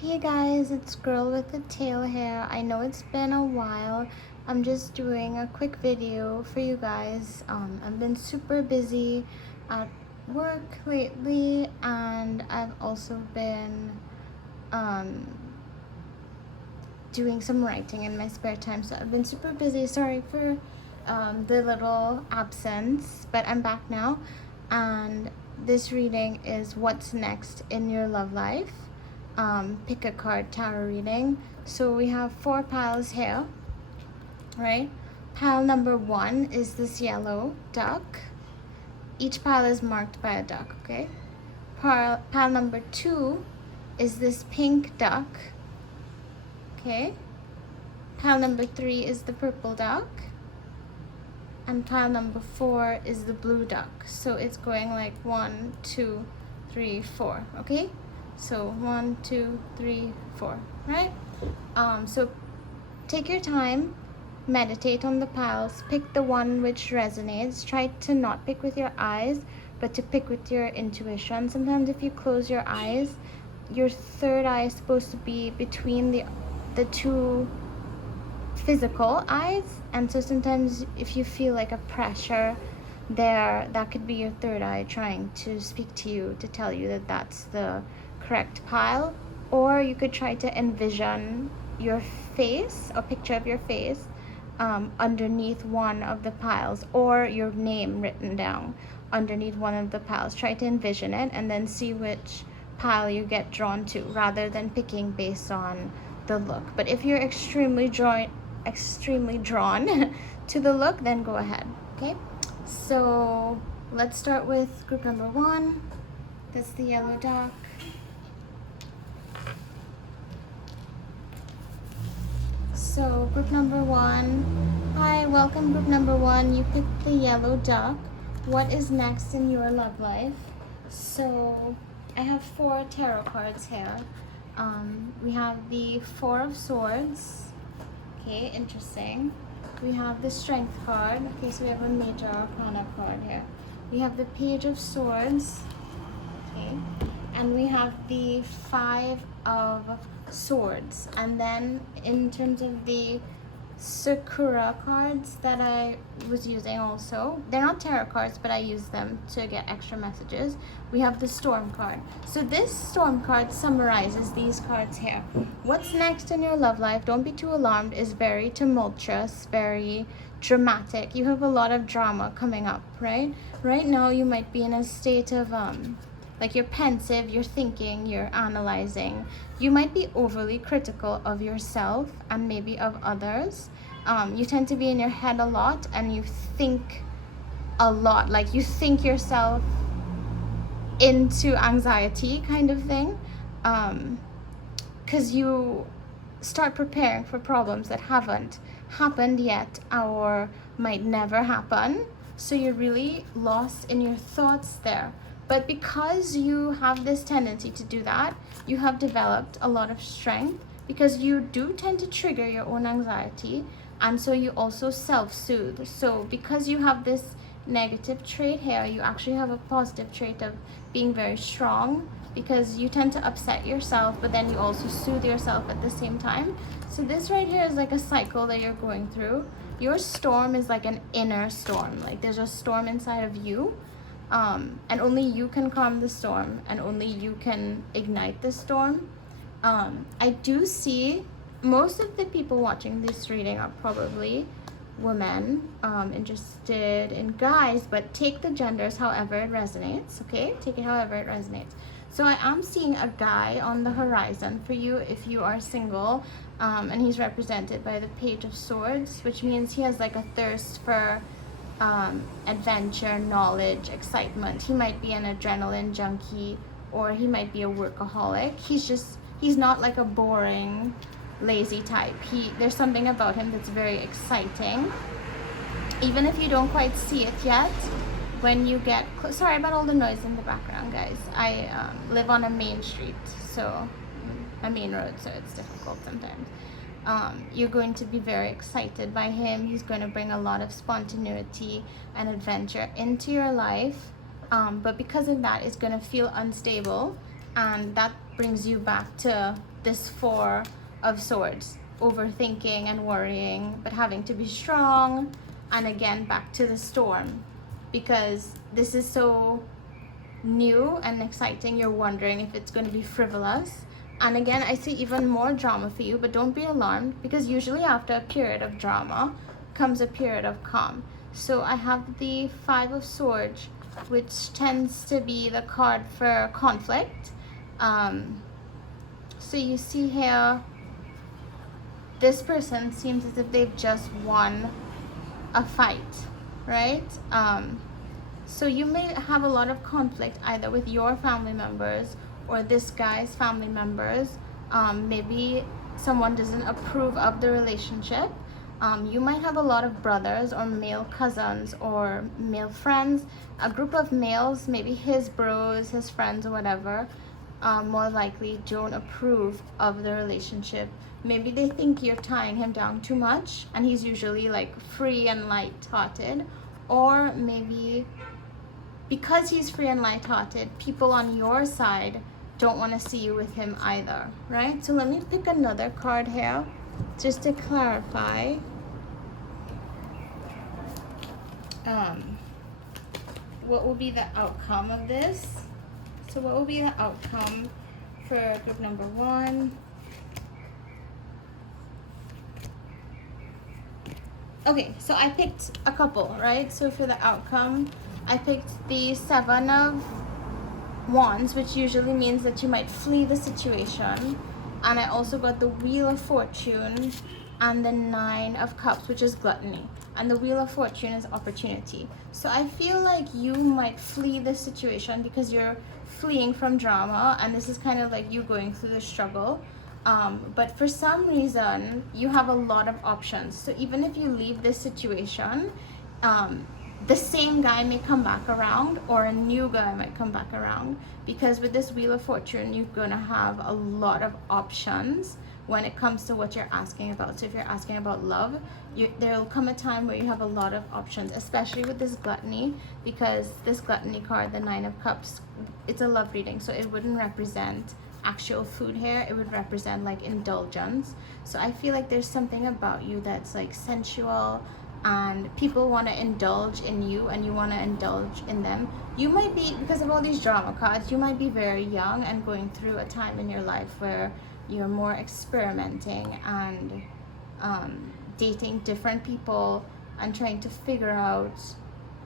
Hey guys, it's Girl with the Tail here. I know it's been a while. I'm just doing a quick video for you guys. I've been super busy at work lately, and I've also been doing some writing in my spare time. So I've been super busy. Sorry for the little absence, but I'm back now. And this reading is What's Next in Your Love Life. Pick a card tarot reading. So we have 4 piles here, right? Pile number 1 is this yellow duck. Each pile is marked by a duck, okay? Pile number 2 is this pink duck, okay? Pile number 3 is the purple duck. And pile number 4 is the blue duck. So it's going like 1, 2, 3, 4, okay? So 1, 2, 3, 4, right? So take your time, meditate on the piles, pick the one which resonates. Try to not pick with your eyes, but to pick with your intuition. Sometimes if you close your eyes, your third eye is supposed to be between the two physical eyes, and so sometimes if you feel like a pressure there, that could be your third eye trying to speak to you to tell you that that's the correct pile. Or you could try to envision your face, a picture of your face underneath one of the piles, or your name written down underneath one of the piles. Try to envision it and then see which pile you get drawn to, rather than picking based on the look. But if you're extremely drawn to the look, then go ahead, okay? So let's start with group number 1. That's the yellow duck. So group number 1, hi, welcome group number 1. You picked the yellow duck. What is next in your love life? So I have 4 tarot cards here. We have the 4 of Swords. Okay, interesting. We have the Strength card. Okay, so we have a Major Arcana card here. We have the Page of Swords. Okay, and we have the 5 of Swords. And then in terms of the Sakura cards that I was using also, they're not tarot cards, but I use them to get extra messages. We have the Storm card. So this Storm card summarizes these cards here. What's next in your love life, don't be too alarmed, is very tumultuous, very dramatic. You have a lot of drama coming up, right? Right now you might be in a state of like you're pensive, you're thinking, you're analyzing. You might be overly critical of yourself and maybe of others. You tend to be in your head a lot, and you think a lot. Like you think yourself into anxiety kind of thing. Because you start preparing for problems that haven't happened yet or might never happen. So you're really lost in your thoughts there. But because you have this tendency to do that, you have developed a lot of strength, because you do tend to trigger your own anxiety, and so you also self-soothe. So because you have this negative trait here, you actually have a positive trait of being very strong, because you tend to upset yourself, but then you also soothe yourself at the same time. So this right here is like a cycle that you're going through. Your storm is like an inner storm. Like there's a storm inside of you. And only you can calm the storm, and only you can ignite the storm. I do see most of the people watching this reading are probably women interested in guys, but take the genders however it resonates, okay? Take it however it resonates. So I am seeing a guy on the horizon for you if you are single, and he's represented by the Page of Swords, which means he has like a thirst for adventure, knowledge, excitement. He might be an adrenaline junkie, or he might be a workaholic. He's not like a boring, lazy type. There's something about him that's very exciting, even if you don't quite see it yet. When you get sorry about all the noise in the background, guys. I live on a main street, so a main road, so it's difficult sometimes. You're going to be very excited by him. He's going to bring a lot of spontaneity and adventure into your life, but because of that, it's going to feel unstable, and that brings you back to this Four of Swords, overthinking and worrying, but having to be strong, and again back to the storm, because this is so new and exciting. You're wondering if it's going to be frivolous. And again, I see even more drama for you, but don't be alarmed, because usually after a period of drama comes a period of calm. So I have the Five of Swords, which tends to be the card for conflict. So you see here, this person seems as if they've just won a fight, right? So you may have a lot of conflict either with your family members or this guy's family members. Maybe someone doesn't approve of the relationship. You might have a lot of brothers or male cousins or male friends, a group of males, maybe his bros, his friends or whatever, more likely don't approve of the relationship. Maybe they think you're tying him down too much, and he's usually like free and light-hearted. Or maybe because he's free and light-hearted, people on your side don't want to see you with him either, right? So let me pick another card here just to clarify. What will be the outcome of this? So what will be the outcome for group number one? Okay, so I picked a couple, right? So for the outcome, I picked the Seven of Wands, which usually means that you might flee the situation. And I also got the Wheel of Fortune and the Nine of Cups, which is gluttony. And the Wheel of Fortune is opportunity. So I feel like you might flee this situation because you're fleeing from drama, and this is kind of like you going through the struggle. But for some reason, you have a lot of options. So even if you leave this situation, the same guy may come back around, or a new guy might come back around, because with this Wheel of Fortune, you're going to have a lot of options when it comes to what you're asking about. So if you're asking about love, there'll come a time where you have a lot of options, especially with this gluttony, because this gluttony card, the Nine of Cups, it's a love reading, so it wouldn't represent actual food here. It would represent like indulgence. So I feel like there's something about you that's like sensual, and people want to indulge in you and you want to indulge in them. You might be, because of all these drama cards, you might be very young and going through a time in your life where you're more experimenting and dating different people and trying to figure out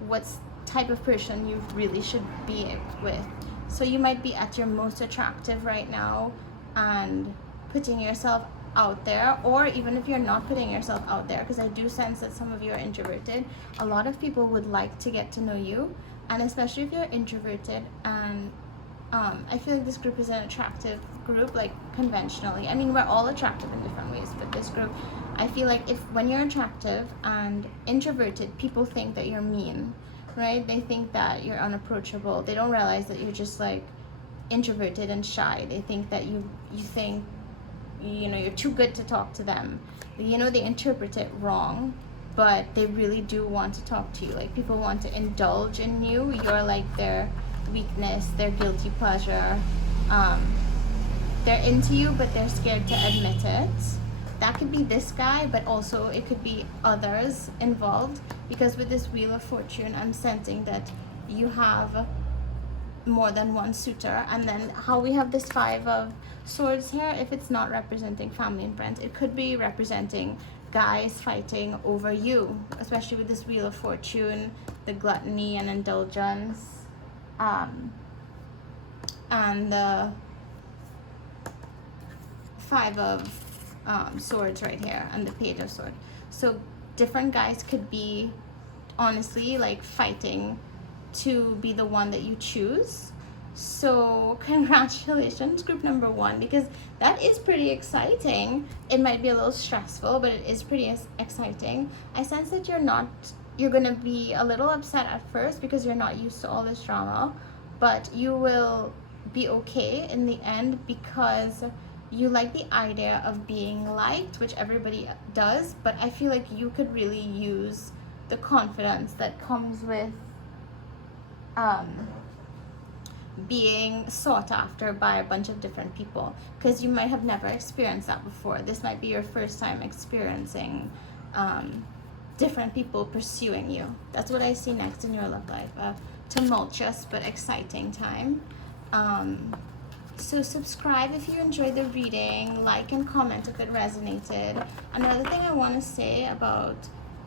what type of person you really should be with. So you might be at your most attractive right now and putting yourself out there, or even if you're not putting yourself out there, because I do sense that some of you are introverted, a lot of people would like to get to know you, and especially if you're introverted. And I feel like this group is an attractive group, like conventionally. I mean, we're all attractive in different ways, but this group, I feel like when you're attractive and introverted, people think that you're mean, right? They think that you're unapproachable. They don't realize that you're just like introverted and shy. They think that you think, you know, you're too good to talk to them. You know, they interpret it wrong, but they really do want to talk to you. Like, people want to indulge in you. You're like their weakness, their guilty pleasure. They're into you, but they're scared to admit it. That could be this guy, but also it could be others involved, because with this Wheel of Fortune, I'm sensing that you have more than one suitor. And then how we have this Five of Swords here, if it's not representing family and friends, it could be representing guys fighting over you, especially with this Wheel of Fortune, the gluttony and indulgence, and the Five of Swords right here, and the Page of Swords. So different guys could be honestly like fighting to be the one that you choose. So congratulations, group number one, because that is pretty exciting. It might be a little stressful, but it is pretty exciting. I sense that you're gonna be a little upset at first because you're not used to all this drama, but you will be okay in the end, because you like the idea of being liked, which everybody does, but I feel like you could really use the confidence that comes with being sought after by a bunch of different people, because you might have never experienced that before. This might be your first time experiencing different people pursuing you. That's what I see next in your love life, a tumultuous but exciting time. So subscribe if you enjoyed the reading, like and comment if it resonated. Another thing I want to say about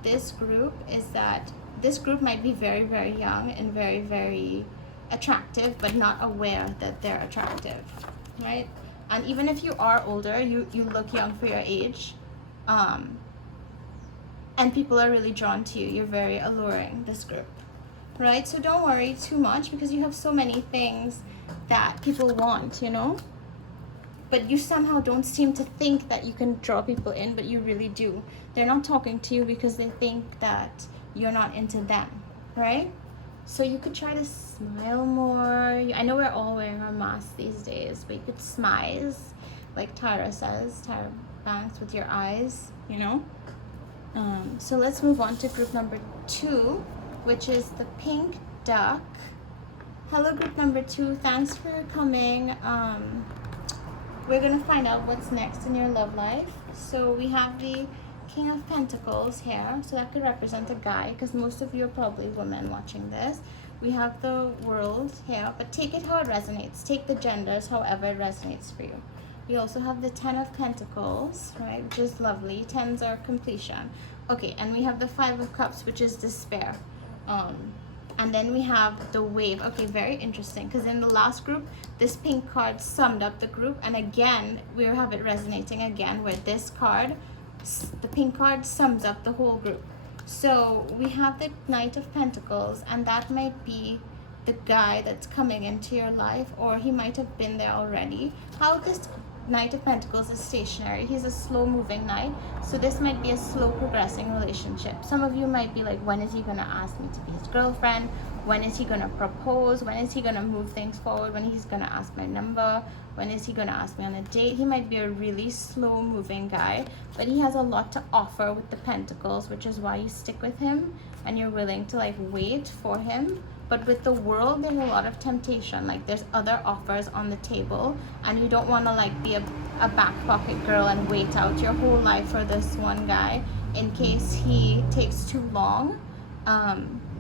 this group is that this group might be very, very young and very, very attractive, but not aware that they're attractive, right? And even if you are older, you look young for your age, and people are really drawn to you. You're very alluring, this group, right? So don't worry too much, because you have so many things that people want, you know, but you somehow don't seem to think that you can draw people in, but you really do. They're not talking to you because they think that you're not into them, right? So you could try to smile more. I know we're all wearing our masks these days, but you could smile, like Tyra says, Tyra Banks, with your eyes, you know. So let's move on to group number 2, which is the pink duck. Hello, group number 2. Thanks for coming. We're gonna find out what's next in your love life. So we have the King of Pentacles here, so that could represent a guy, because most of you are probably women watching this. We have the World here, but take it how it resonates. Take the genders however it resonates for you. We also have the 10 of Pentacles, right, which is lovely. 10s are completion. Okay, and we have the 5 of Cups, which is despair. And then we have the Wave. Okay, very interesting, because in the last group, this pink card summed up the group, and again, we have it resonating again, where this card, the pink card, sums up the whole group. So we have the Knight of Pentacles, and that might be the guy that's coming into your life, or he might have been there already. How this Knight of Pentacles is stationary. He's a slow moving knight, so this might be a slow progressing relationship. Some of you might be like, when is he gonna ask me to be his girlfriend? When is he gonna propose? When is he gonna move things forward? When he's gonna ask my number? When is he gonna ask me on a date? He might be a really slow moving guy, but he has a lot to offer with the Pentacles, which is why you stick with him and you're willing to like wait for him. But with the World, there's a lot of temptation. Like, there's other offers on the table, and you don't want to like be a back pocket girl and wait out your whole life for this one guy in case he takes too long.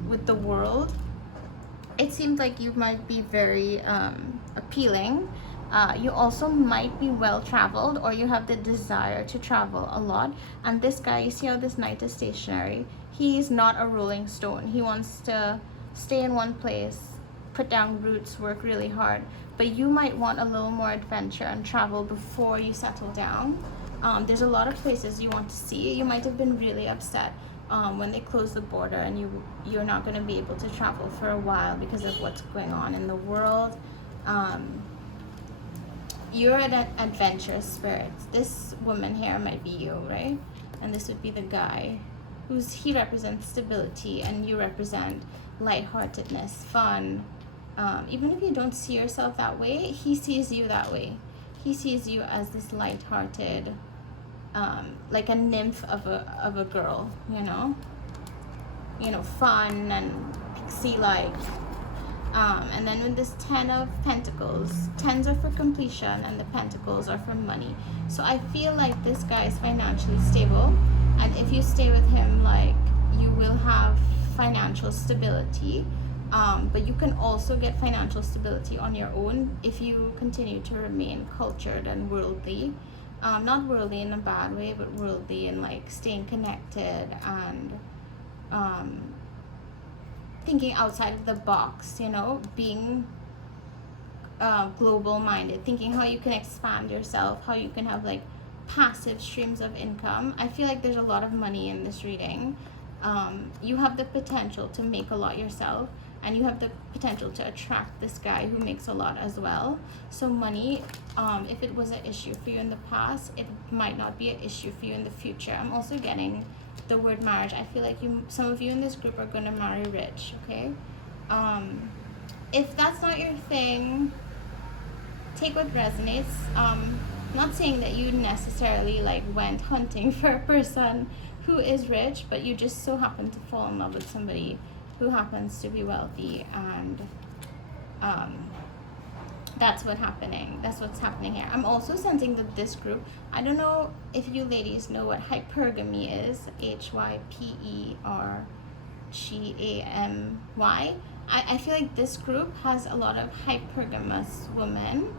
With the World, it seems like you might be very appealing. You also might be well traveled, or you have the desire to travel a lot. And this guy, you see how this Knight is stationary? He's not a rolling stone. He wants to stay in one place, put down roots, work really hard. But you might want a little more adventure and travel before you settle down. There's a lot of places you want to see. You might have been really upset when they close the border, and you're not going to be able to travel for a while because of what's going on in the world. You're an adventurous spirit. This woman here might be you, right? And this would be the guy, he represents stability, and you represent lightheartedness, fun. Even if you don't see yourself that way, he sees you that way. He sees you as this lighthearted, like a nymph of a girl, you know, fun and pixie-like. And then with this 10 of Pentacles, 10s are for completion and the Pentacles are for money. So I feel like this guy is financially stable, and if you stay with him, like, you will have financial stability. But you can also get financial stability on your own if you continue to remain cultured and worldly. Not worldly in a bad way, but worldly in like staying connected and thinking outside of the box, being global minded, thinking how you can expand yourself, how you can have like passive streams of income. I feel like there's a lot of money in this reading. You have the potential to make a lot yourself, and you have the potential to attract this guy who makes a lot as well. So money, if it was an issue for you in the past, it might not be an issue for you in the future. I'm also getting the word marriage. I feel like some of you in this group are going to marry rich, okay? If that's not your thing, take what resonates. Not saying that you necessarily like went hunting for a person who is rich, but you just so happen to fall in love with somebody who happens to be wealthy and That's what's happening here. I'm also sensing that this group, I don't know if you ladies know what hypergamy is. Hypergamy. I feel like this group has a lot of hypergamous women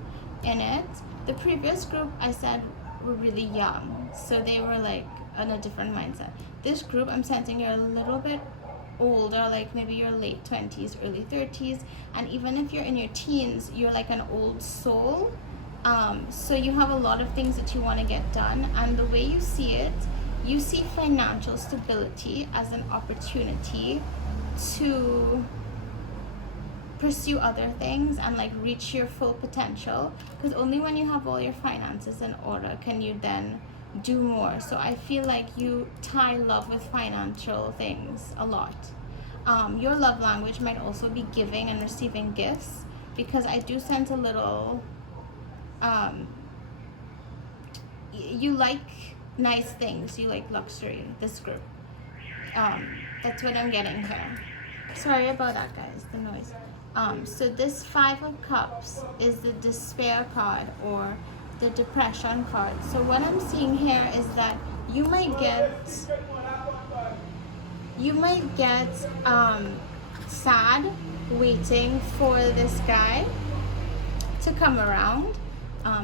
in it. The previous group I said were really young, so they were like on a different mindset. This group, I'm sensing you're a little bit older, like maybe your late 20s, early 30s, and even if you're in your teens, you're like an old soul. So you have a lot of things that you want to get done, and the way you see it, you see financial stability as an opportunity to pursue other things and like reach your full potential, because only when you have all your finances in order can you then do more. So I feel like you tie love with financial things a lot. Your love language might also be giving and receiving gifts, because I do sense a little you like nice things, you like luxury, this group. That's what I'm getting here. Sorry about that, guys, the noise. So this 5 of Cups is the despair card or the depression card. So what I'm seeing here is that you might get sad waiting for this guy to come around.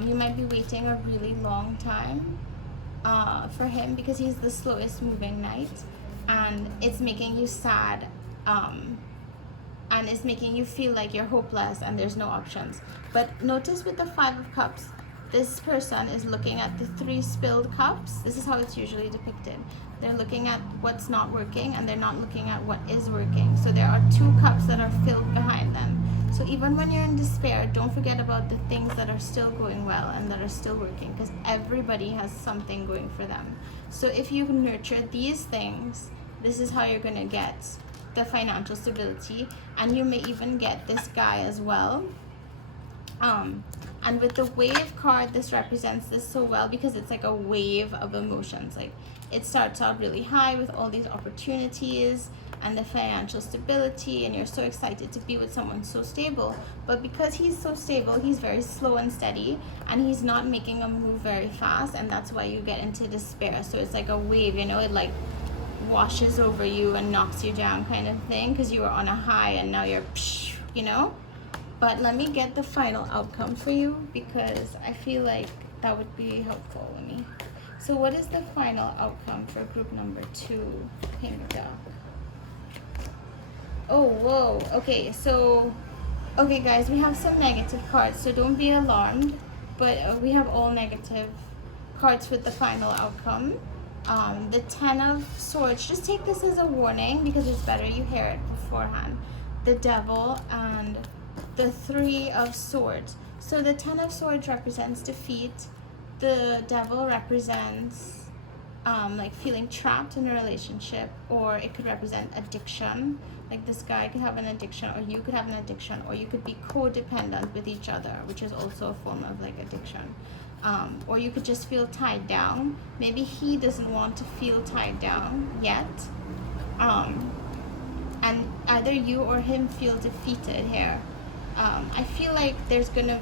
You might be waiting a really long time for him, because he's the slowest moving knight, and it's making you sad, and it's making you feel like you're hopeless and there's no options. But notice with the 5 of Cups, this person is looking at the 3 spilled cups. This is how it's usually depicted. They're looking at what's not working and they're not looking at what is working. So there are 2 cups that are filled behind them. So even when you're in despair, don't forget about the things that are still going well and that are still working, because everybody has something going for them. So if you nurture these things, this is how you're going to get the financial stability, and you may even get this guy as well. And with the wave card, this represents this so well, because it's like a wave of emotions. Like it starts out really high with all these opportunities and the financial stability, and you're so excited to be with someone so stable. But because he's so stable, he's very slow and steady, and he's not making a move very fast, and that's why you get into despair. So it's like a wave, you know, it like washes over you and knocks you down kind of thing, because you were on a high and now you're psh, you know. But let me get the final outcome for you, because I feel like that would be helpful. So what is the final outcome for group number 2, Pink Duck? Oh, whoa. Okay, so okay guys, we have some negative cards, so don't be alarmed, but we have all negative cards with the final outcome. The 10 of Swords, just take this as a warning, because it's better you hear it beforehand. The Devil and the 3 of Swords. So the 10 of Swords represents defeat. The Devil represents like feeling trapped in a relationship, or it could represent addiction. Like this guy could have an addiction, or you could have an addiction, or you could be codependent with each other, which is also a form of like addiction. Or you could just feel tied down. Maybe he doesn't want to feel tied down yet. And either you or him feel defeated here. I feel like there's gonna,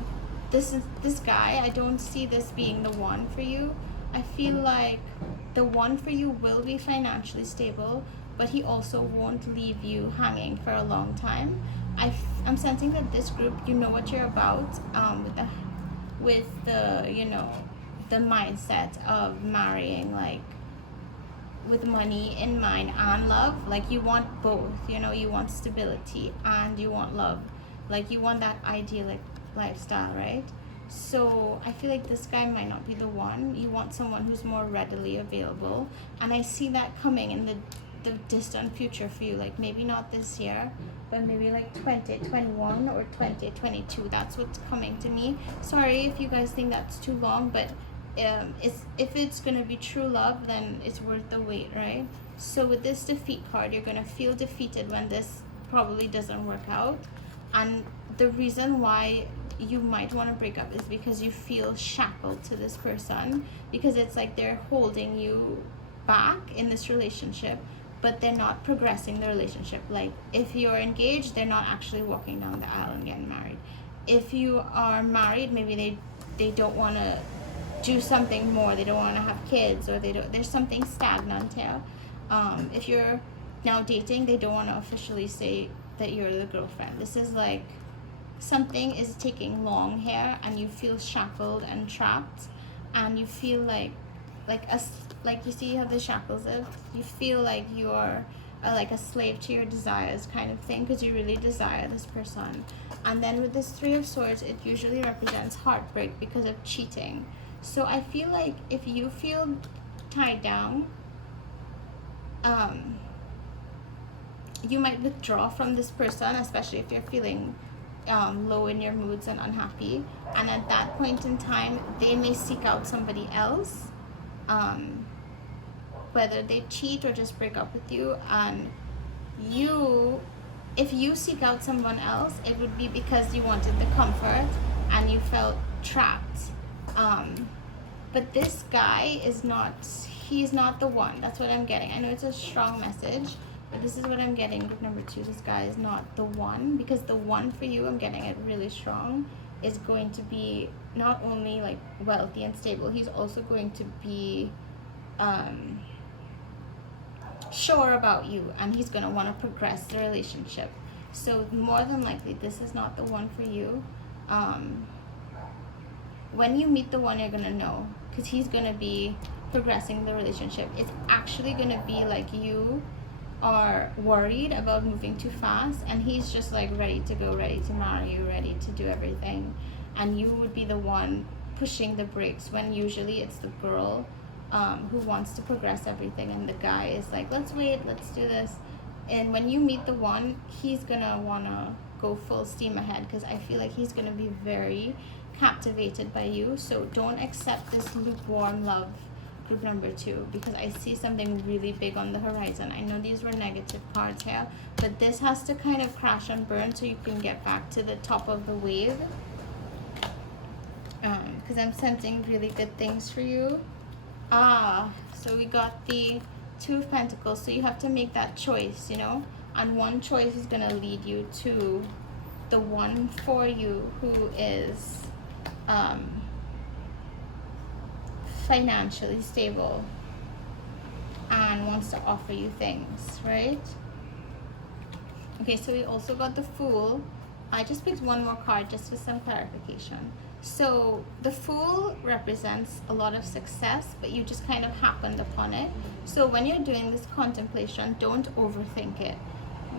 this guy, I don't see this being the one for you. I feel like the one for you will be financially stable, but he also won't leave you hanging for a long time. I'm sensing that this group, you know what you're about, with the you know, the mindset of marrying, like with money in mind and love. Like you want both, you know, you want stability and you want love. Like you want that idyllic lifestyle, right? So I feel like this guy might not be the one. You want someone who's more readily available, and I see that coming in the distant future for you. Like maybe not this year, but maybe like 2021 or 2022. That's what's coming to me. Sorry if you guys think that's too long, but if it's gonna be true love, then it's worth the wait, right? So with this defeat card, you're gonna feel defeated when this probably doesn't work out, and the reason why you might want to break up is because you feel shackled to this person, because it's like they're holding you back in this relationship, but they're not progressing the relationship. Like if you're engaged, they're not actually walking down the aisle and getting married. if you are married, maybe they don't want to do something more. They don't want to have kids, or there's something stagnant here. If you're now dating, they don't want to officially say that you're the girlfriend. This is like something is taking long here, and you feel shackled and trapped, and you feel like you see how the shackles is. You feel like you're like a slave to your desires kind of thing, because you really desire this person. And then with this Three of Swords, it usually represents heartbreak because of cheating. So I feel like if you feel tied down, you might withdraw from this person, especially if you're feeling low in your moods and unhappy. And at that point in time, they may seek out somebody else, whether they cheat or just break up with you. And if you seek out someone else, it would be because you wanted the comfort and you felt trapped. But this guy he's not the one. That's what I'm getting. I know it's a strong message, but this is what I'm getting. Group number 2, this guy is not the one, because the one for you, I'm getting it really strong, is going to be not only like wealthy and stable, he's also going to be sure about you, and he's going to want to progress the relationship. So more than likely, this is not the one for you. When you meet the one, you're going to know, because he's going to be progressing the relationship. It's actually going to be like you are worried about moving too fast, and he's just like ready to go, ready to marry you, ready to do everything, and you would be the one pushing the brakes, when usually it's the girl who wants to progress everything, and the guy is like, let's wait, let's do this. And when you meet the one, he's gonna wanna go full steam ahead, because I feel like he's gonna be very captivated by you. So don't accept this lukewarm love, group number 2, because I see something really big on the horizon. I know these were negative cards here, but this has to kind of crash and burn so you can get back to the top of the wave, because I'm sensing really good things for you. So we got the Two of Pentacles, so you have to make that choice, you know, and one choice is going to lead you to the one for you, who is financially stable and wants to offer you things, right? Okay, so we also got the Fool. I just picked one more card just for some clarification. So the Fool represents a lot of success, but you just kind of happened upon it. So when you're doing this contemplation, don't overthink it.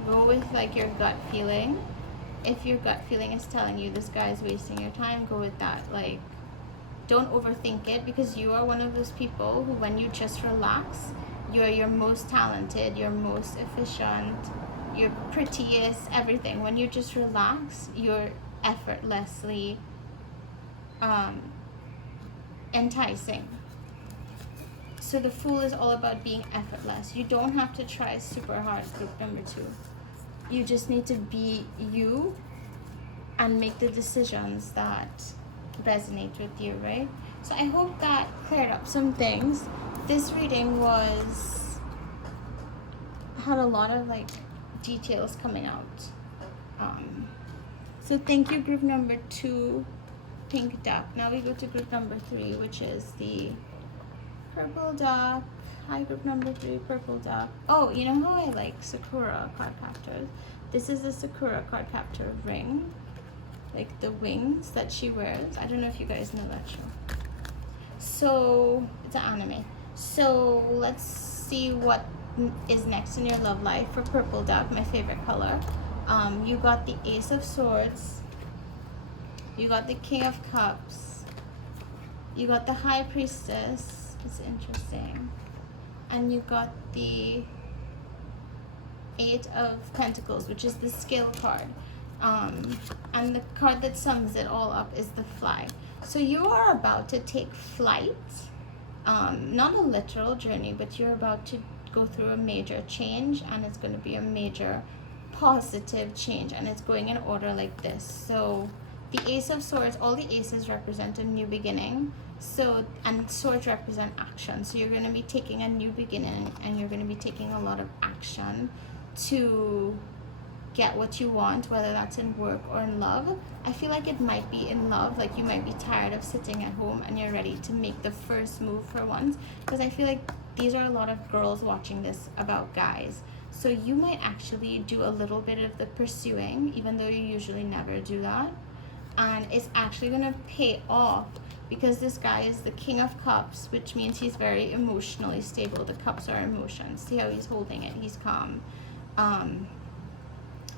Go with like your gut feeling. If your gut feeling is telling you this guy's wasting your time, go with that. Like, don't overthink it, because you are one of those people who, when you just relax, you're your most talented, you're most efficient, you're prettiest, everything. When you just relax, you're effortlessly enticing. So the Fool is all about being effortless. You don't have to try super hard, group number 2. You just need to be you and make the decisions that resonate with you, right? So I hope that cleared up some things. This reading had a lot of like details coming out. So thank you, group number 2, Pink Duck. Now we go to group number 3, which is the Purple Duck. Hi, group number 3, Purple Duck. Oh, you know how I like Sakura card captors? This is the Sakura card captor ring, like the wings that she wears. I don't know if you guys know that show. So it's an anime. So let's see what is next in your love life for Purple Duck, my favorite color. You got the Ace of Swords, you got the King of Cups, you got the High Priestess. It's interesting. And you got the 8 of Pentacles, which is the skill card. And the card that sums it all up is the Fly. So you are about to take flight. Not a literal journey, but you're about to go through a major change, and it's going to be a major positive change, and it's going in order like this. So the Ace of Swords, all the aces represent a new beginning. So, and swords represent action. So you're going to be taking a new beginning, and you're going to be taking a lot of action to get what you want, whether that's in work or in love. I feel like it might be in love, like you might be tired of sitting at home and you're ready to make the first move for once, because I feel like these are a lot of girls watching this about guys. So you might actually do a little bit of the pursuing, even though you usually never do that, and it's actually going to pay off, because this guy is the King of Cups, which means he's very emotionally stable. The cups are emotions. See how he's holding it? He's calm.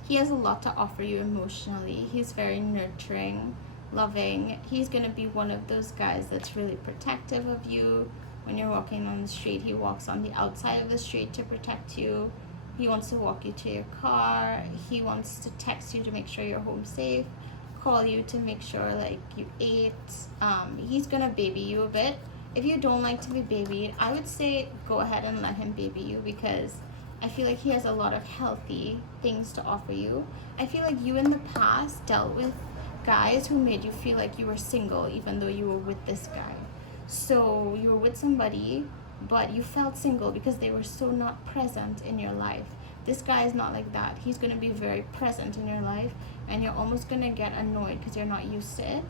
He has a lot to offer you emotionally. He's very nurturing, loving. He's going to be one of those guys that's really protective of you. When you're walking on the street, he walks on the outside of the street to protect you. He wants to walk you to your car. He wants to text you to make sure you're home safe, call you to make sure like you ate. He's going to baby you a bit. If you don't like to be babied, I would say go ahead and let him baby you, because I feel like he has a lot of healthy things to offer you. I feel like you in the past dealt with guys who made you feel like you were single even though you were with this guy. So you were with somebody, but you felt single because they were so not present in your life. This guy is not like that. He's going to be very present in your life, and you're almost going to get annoyed because you're not used to it.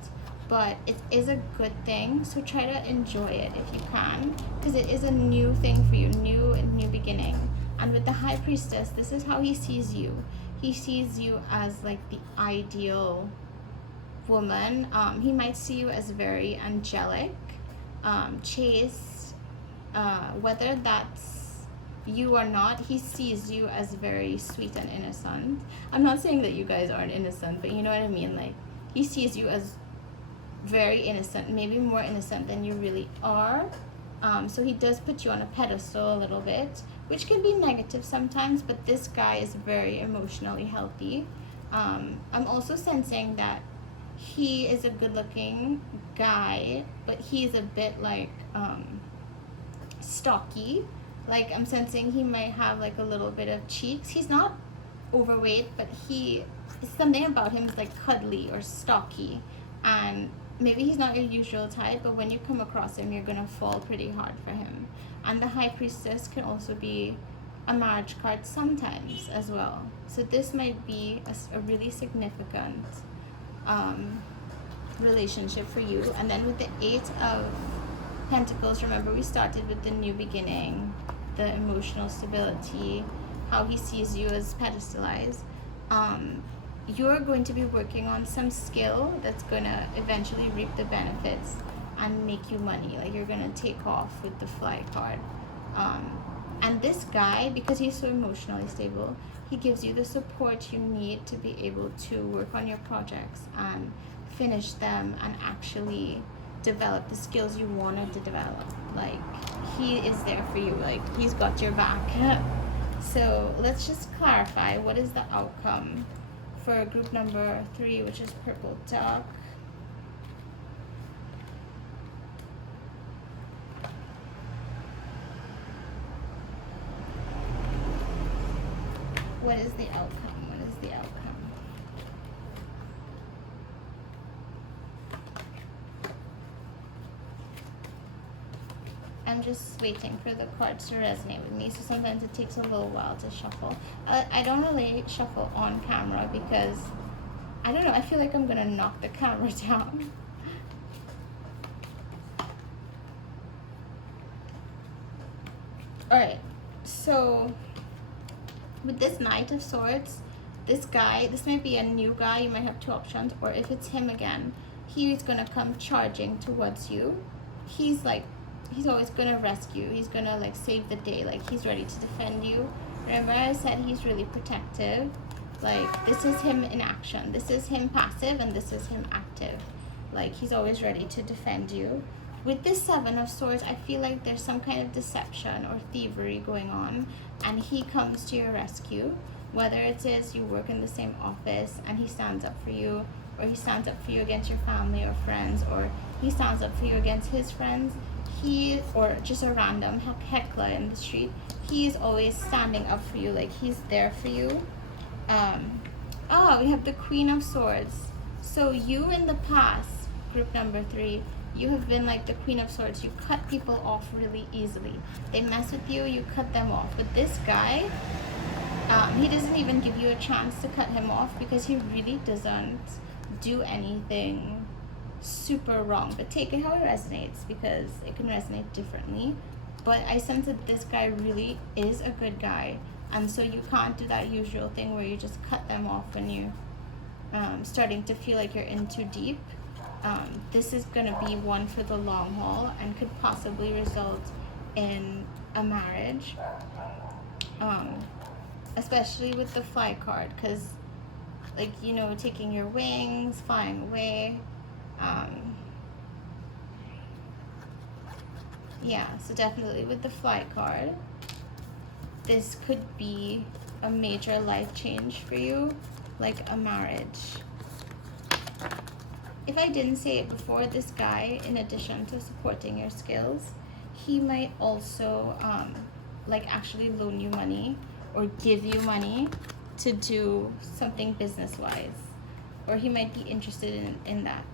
But it is a good thing, so try to enjoy it if you can, because it is a new thing for you, new beginning. And with the High Priestess, this is how he sees you. He sees you as like the ideal woman. He might see you as very angelic, chaste, whether that's you or not. He sees you as very sweet and innocent. I'm not saying that you guys aren't innocent, but you know what I mean. Like, he sees you as very innocent, maybe more innocent than you really are. So he does put you on a pedestal a little bit, which can be negative sometimes, but this guy is very emotionally healthy. I'm also sensing that he is a good looking guy, but he's a bit like stocky. Like, I'm sensing he might have like a little bit of cheeks. He's not overweight, but something about him is like cuddly or stocky, and maybe he's not your usual type, but when you come across him, you're gonna fall pretty hard for him. And the High Priestess can also be a marriage card sometimes as well. So this might be a really significant relationship for you. And then with the Eight of Pentacles, remember we started with the new beginning, the emotional stability, how he sees you as pedestalized. You're going to be working on some skill that's going to eventually reap the benefits and make you money. Like, you're going to take off with the Fly card. And this guy, because he's so emotionally stable, he gives you the support you need to be able to work on your projects and finish them and actually develop the skills you wanted to develop. Like, he is there for you. Like, he's got your back. So let's just clarify, what is the outcome for group number 3, which is Purple Duck? What is the outcome? What is the outcome? I'm just waiting for the cards to resonate with me, so sometimes it takes a little while to shuffle. I don't really shuffle on camera because, I don't know, I feel like I'm gonna knock the camera down. Alright, so with this Knight of Swords, this guy, this might be a new guy, you might have 2 options, or if it's him again, he's gonna come charging towards you. He's always gonna rescue, he's gonna like save the day, like he's ready to defend you. Remember I said he's really protective. Like, this is him in action, this is him passive, and this is him active. Like, he's always ready to defend you. With this 7 of Swords, I feel like there's some kind of deception or thievery going on, and he comes to your rescue. Whether it is you work in the same office and he stands up for you, or he stands up for you against your family or friends, or he stands up for you against his friends, or just a random heckler in the street, he is always standing up for you. Like, he's there for you. We have the Queen of Swords. So you in the past, group number 3, you have been like the Queen of Swords. You cut people off really easily. They mess with you, you cut them off. But this guy, He doesn't even give you a chance to cut him off because he really doesn't do anything super wrong. But take it how it resonates, because it can resonate differently. But I sense that this guy really is a good guy, and so you can't do that usual thing where you just cut them off when you starting to feel like you're in too deep. This is going to be one for the long haul and could possibly result in a marriage, especially with the fly card, because, like, you know, taking your wings, flying away. Yeah, so definitely with the fly card, this could be a major life change for you, like a marriage. If I didn't say it before, this guy, in addition to supporting your skills, he might also like actually loan you money or give you money to do something business wise, or he might be interested in that.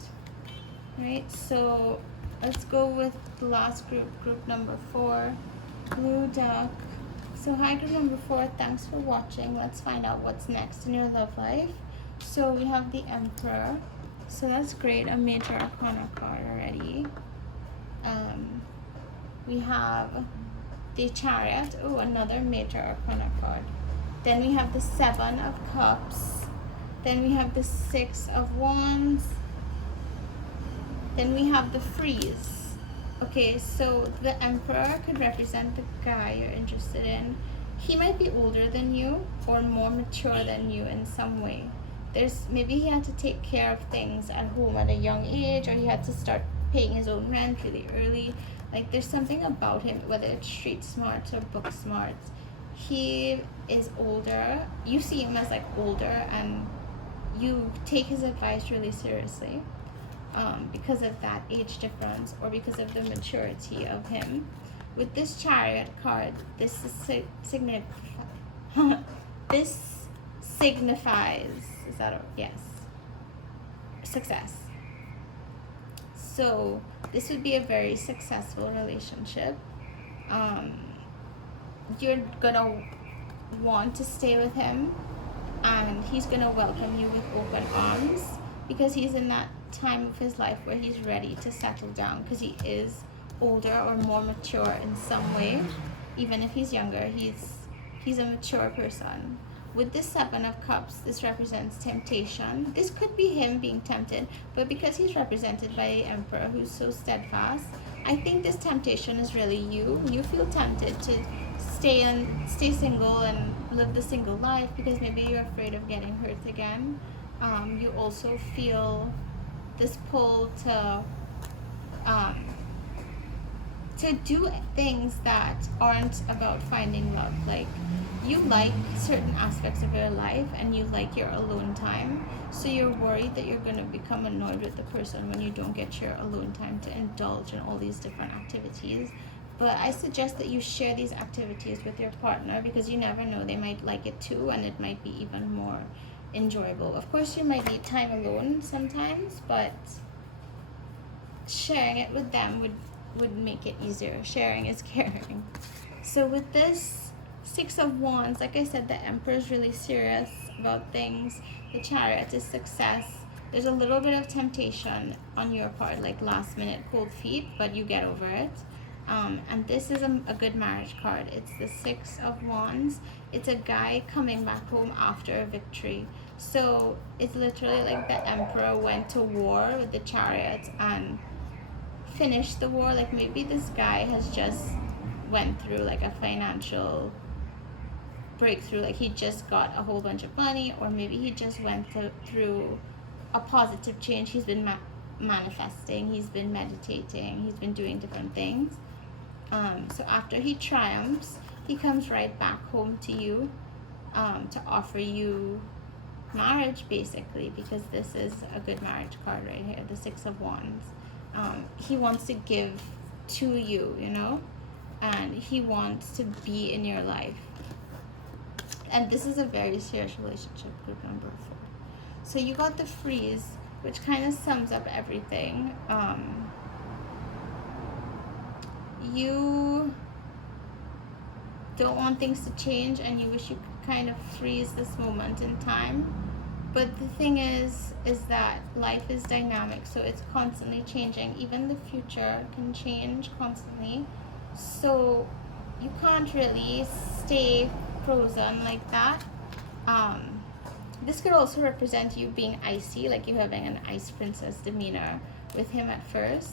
Right, so let's go with the last group number 4, Blue Duck. So hi, group number 4, thanks for watching. Let's find out what's next in your love life. So we have the Emperor, so that's great, a major arcana card already. We have the Chariot, oh, another major arcana card. Then we have the 7 of Cups, then we have the 6 of Wands, then we have the Freeze. Okay, so the Emperor could represent the guy you're interested in. He might be older than you or more mature than you in some way. Maybe he had to take care of things at home at a young age, or he had to start paying his own rent really early. Like, there's something about him, whether it's street smart or book smart. He is older. You see him as like older, and you take his advice really seriously. Because of that age difference, or because of the maturity of him. With this Chariot card, this signifies, is that a yes, success. So this would be a very successful relationship. You're gonna want to stay with him, and he's gonna welcome you with open arms, because he's in that time of his life where he's ready to settle down, because he is older or more mature in some way. Even if he's younger, he's a mature person. With this 7 of Cups, this represents temptation. This could be him being tempted, but because he's represented by the Emperor, who's so steadfast, I think this temptation is really you. You feel tempted to stay single and live the single life, because maybe you're afraid of getting hurt again. You also feel this pull to do things that aren't about finding love. Like, you like certain aspects of your life, and you like your alone time, so you're worried that you're going to become annoyed with the person when you don't get your alone time to indulge in all these different activities. But I suggest that you share these activities with your partner, because you never know, they might like it too, and it might be even more enjoyable. Of course, you might need time alone sometimes, but sharing it with them would make it easier. Sharing is caring. So with this 6 of Wands, like I said, the Emperor is really serious about things. The Chariot is success. There's a little bit of temptation on your part, like last minute cold feet, but you get over it. And this is a good marriage card. It's the 6 of Wands. It's a guy coming back home after a victory. So it's literally like the Emperor went to war with the Chariot and finished the war. Like, maybe this guy has just went through like a financial breakthrough, like he just got a whole bunch of money, or maybe he just went through a positive change. He's been manifesting, he's been meditating, he's been doing different things. So after he triumphs, he comes right back home to you, to offer you marriage, basically, because this is a good marriage card right here, the 6 of Wands. He wants to give to you, you know, and he wants to be in your life. And this is a very serious relationship, group number 4. So you got the Freeze, which kind of sums up everything. You don't want things to change and you wish you could kind of freeze this moment in time. But the thing is that life is dynamic, so it's constantly changing. Even the future can change constantly. So you can't really stay frozen like that. This could also represent you being icy, like you having an ice princess demeanor with him at first.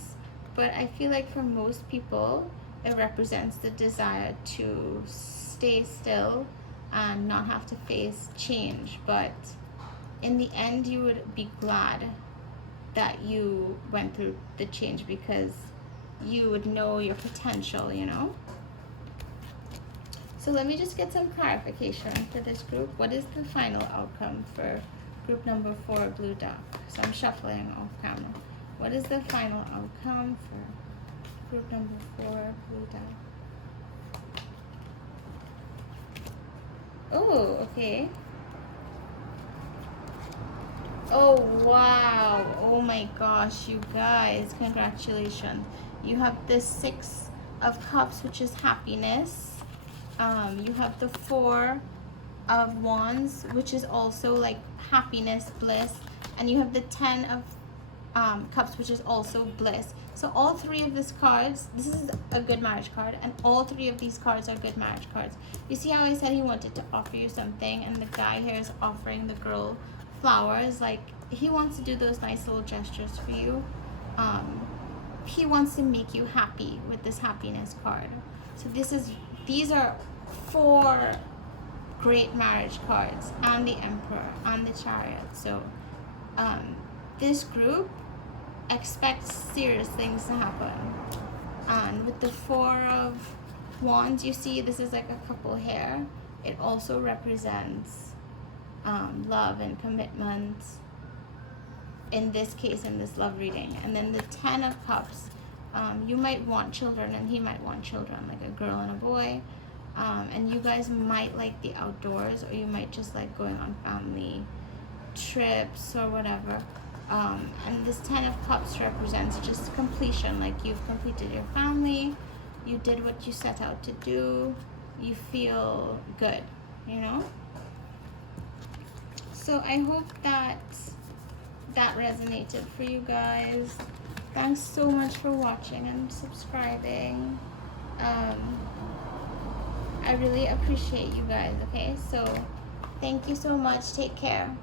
But I feel like for most people, it represents the desire to stay still and not have to face change. But in the end, you would be glad that you went through the change because you would know your potential, you know? So let me just get some clarification for this group. What is the final outcome for group number 4, Blue Duck? So I'm shuffling off camera. What is the final outcome for group number 4, Blue Duck? Oh, okay. Oh, wow. Oh my gosh, you guys. Congratulations. You have the 6 of Cups, which is happiness. You have the 4 of Wands, which is also like happiness, bliss. And you have the 10 of Cups, which is also bliss. So all 3 of these cards, this is a good marriage card, and all 3 of these cards are good marriage cards. You see how I said he wanted to offer you something, and the guy here is offering the girl flowers. Like, he wants to do those nice little gestures for you. He wants to make you happy with this happiness card. So these are 4 great marriage cards, and the Emperor and the Chariot. So this group expects serious things to happen. And with the 4 of Wands, you see this is like a couple here. It also represents love and commitment, in this case, in this love reading. And then the 10 of Cups, you might want children and he might want children, like a girl and a boy. And you guys might like the outdoors, or you might just like going on family trips or whatever. And this 10 of Cups represents just completion, like you've completed your family, you did what you set out to do, you feel good, you know? So I hope that resonated for you guys. Thanks so much for watching and subscribing. I really appreciate you guys, okay? So thank you so much. Take care.